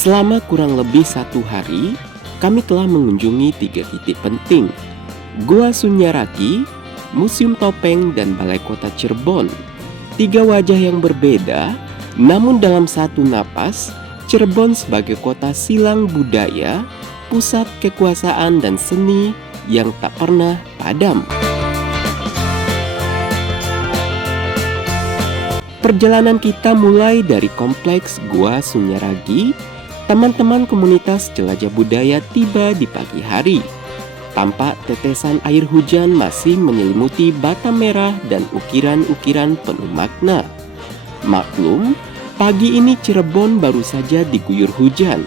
Selama kurang lebih 1 hari, kami telah mengunjungi 3 titik penting: Gua Sunyaragi, Museum Topeng, dan Balai Kota Cirebon. 3 wajah yang berbeda, namun dalam satu napas, Cirebon sebagai kota silang budaya, pusat kekuasaan dan seni yang tak pernah padam. Perjalanan kita mulai dari kompleks Gua Sunyaragi. Teman-teman komunitas jelajah budaya tiba di pagi hari. Tampak tetesan air hujan masih menyelimuti bata merah dan ukiran-ukiran penuh makna. Maklum, pagi ini Cirebon baru saja diguyur hujan.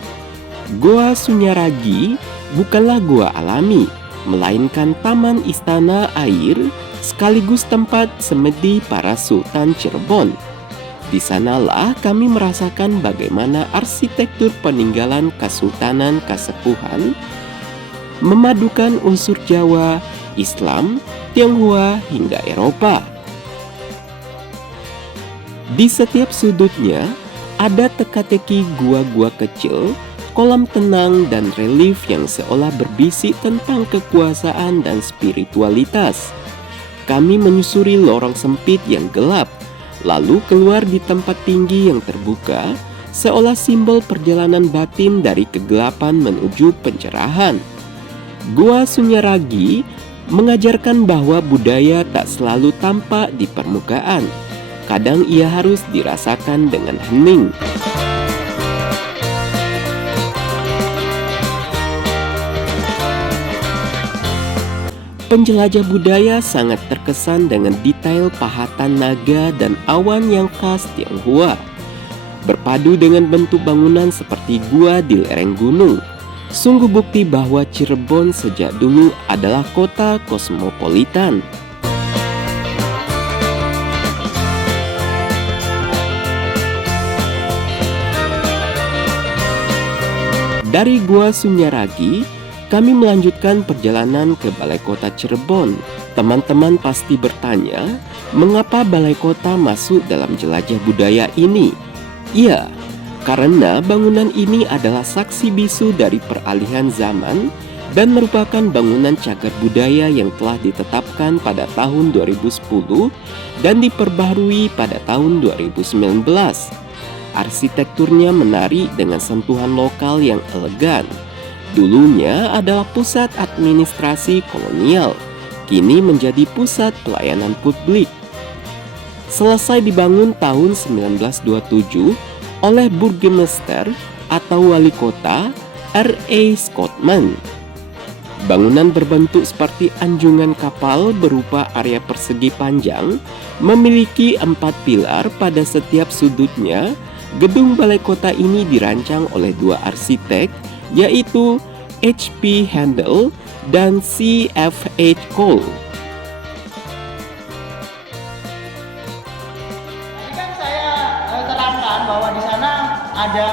Gua Sunyaragi bukanlah gua alami, melainkan taman istana air sekaligus tempat semedi para sultan Cirebon. Di sanalah kami merasakan bagaimana arsitektur peninggalan Kesultanan Kasepuhan memadukan unsur Jawa, Islam, Tionghoa hingga Eropa. Di setiap sudutnya ada teka-teki gua-gua kecil, kolam tenang, dan relief yang seolah berbisik tentang kekuasaan dan spiritualitas. Kami menyusuri lorong sempit yang gelap, lalu keluar di tempat tinggi yang terbuka, seolah simbol perjalanan batin dari kegelapan menuju pencerahan. Gua Sunyaragi mengajarkan bahwa budaya tak selalu tampak di permukaan. Kadang ia harus dirasakan dengan hening. Penjelajah budaya sangat terkesan dengan detail pahatan naga dan awan yang khas Tionghoa. Berpadu dengan bentuk bangunan seperti gua di lereng gunung, sungguh bukti bahwa Cirebon sejak dulu adalah kota kosmopolitan. Dari Gua Sunyaragi, kami melanjutkan perjalanan ke Balai Kota Cirebon. Teman-teman pasti bertanya, mengapa Balai Kota masuk dalam jelajah budaya ini? Ya, karena bangunan ini adalah saksi bisu dari peralihan zaman dan merupakan bangunan cagar budaya yang telah ditetapkan pada tahun 2010 dan diperbaharui pada tahun 2019. Arsitekturnya menarik dengan sentuhan lokal yang elegan. Dulunya adalah pusat administrasi kolonial, kini menjadi pusat pelayanan publik. Selesai dibangun tahun 1927 oleh Burgemeester atau wali kota R.A. Scottman. Bangunan berbentuk seperti anjungan kapal berupa area persegi panjang, memiliki 4 pilar pada setiap sudutnya. Gedung balai kota ini dirancang oleh 2 arsitek, yaitu H.P. Handel dan C.F.H. Cole. Tadi kan saya terangkan bahwa di sana ada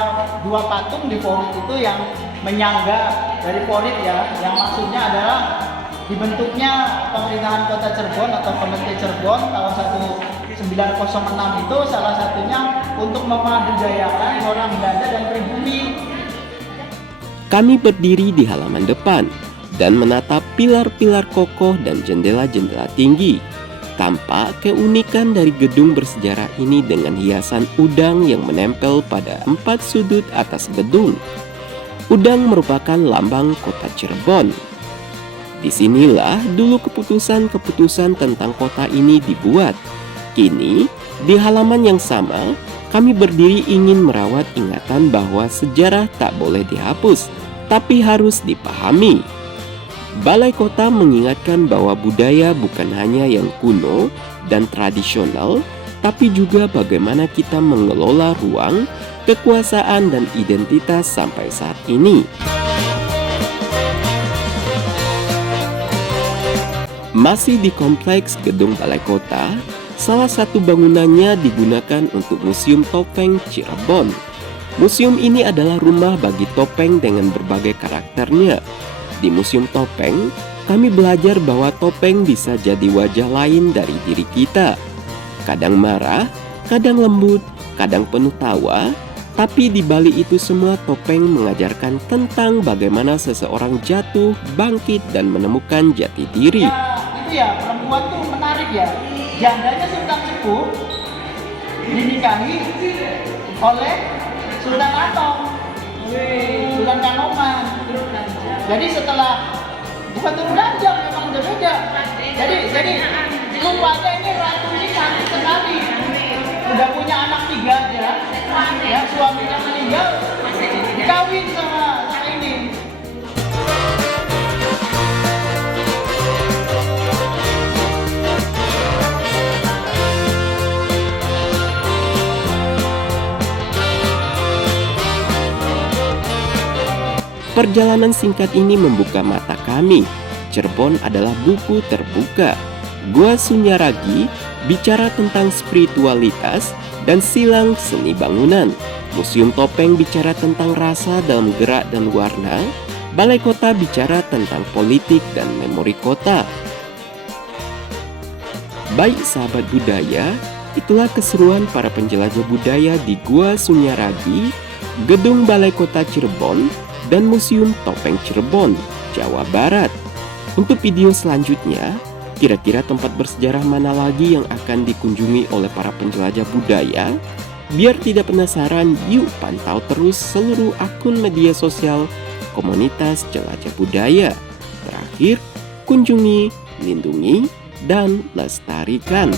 2 patung di Porit itu yang menyangga dari Porit ya, yang maksudnya adalah dibentuknya pemerintahan kota Cirebon atau Pemerintahan Cirebon tahun 1906 itu salah satunya untuk memadudayakan orang Belanda dan pribumi. Kami berdiri di halaman depan dan menatap pilar-pilar kokoh dan jendela-jendela tinggi. Tampak keunikan dari gedung bersejarah ini dengan hiasan udang yang menempel pada 4 sudut atas gedung. Udang merupakan lambang kota Cirebon. Disinilah dulu keputusan-keputusan tentang kota ini dibuat. Kini, di halaman yang sama, kami berdiri ingin merawat ingatan bahwa sejarah tak boleh dihapus, tapi harus dipahami. Balai Kota mengingatkan bahwa budaya bukan hanya yang kuno dan tradisional, tapi juga bagaimana kita mengelola ruang, kekuasaan, dan identitas sampai saat ini. Masih di kompleks gedung Balai Kota, salah satu bangunannya digunakan untuk Museum Topeng Cirebon. Museum ini adalah rumah bagi topeng dengan berbagai karakternya. Di Museum Topeng, kami belajar bahwa topeng bisa jadi wajah lain dari diri kita. Kadang marah, kadang lembut, kadang penuh tawa, Tapi di balik itu semua, topeng mengajarkan tentang bagaimana seseorang jatuh, bangkit, dan menemukan jati diri. Ya, itu ya, perempuan tuh menarik ya. Jandanya Sultan Sepuh dinikahi oleh Sultan Anom, Sultan Kanoman. Jadi setelah, bukan turun ranjang, memang udah beda. Jadi rupanya ini ratu ini cantik sekali. Udah punya anak 3 aja, ya, suaminya meninggal, dikawin sama ini. Perjalanan singkat ini membuka mata kami. Cirebon adalah buku terbuka. Gua Sunyaragi bicara tentang spiritualitas dan silang seni bangunan. Museum Topeng bicara tentang rasa dalam gerak dan warna. Balai Kota bicara tentang politik dan memori kota. Baik sahabat budaya, itulah keseruan para penjelajah budaya di Gua Sunyaragi, Gedung Balai Kota Cirebon, dan Museum Topeng Cirebon, Jawa Barat. Untuk video selanjutnya, kira-kira tempat bersejarah mana lagi yang akan dikunjungi oleh para penjelajah budaya? Biar tidak penasaran, yuk pantau terus seluruh akun media sosial komunitas jelajah budaya. Terakhir, kunjungi, lindungi, dan lestarikan.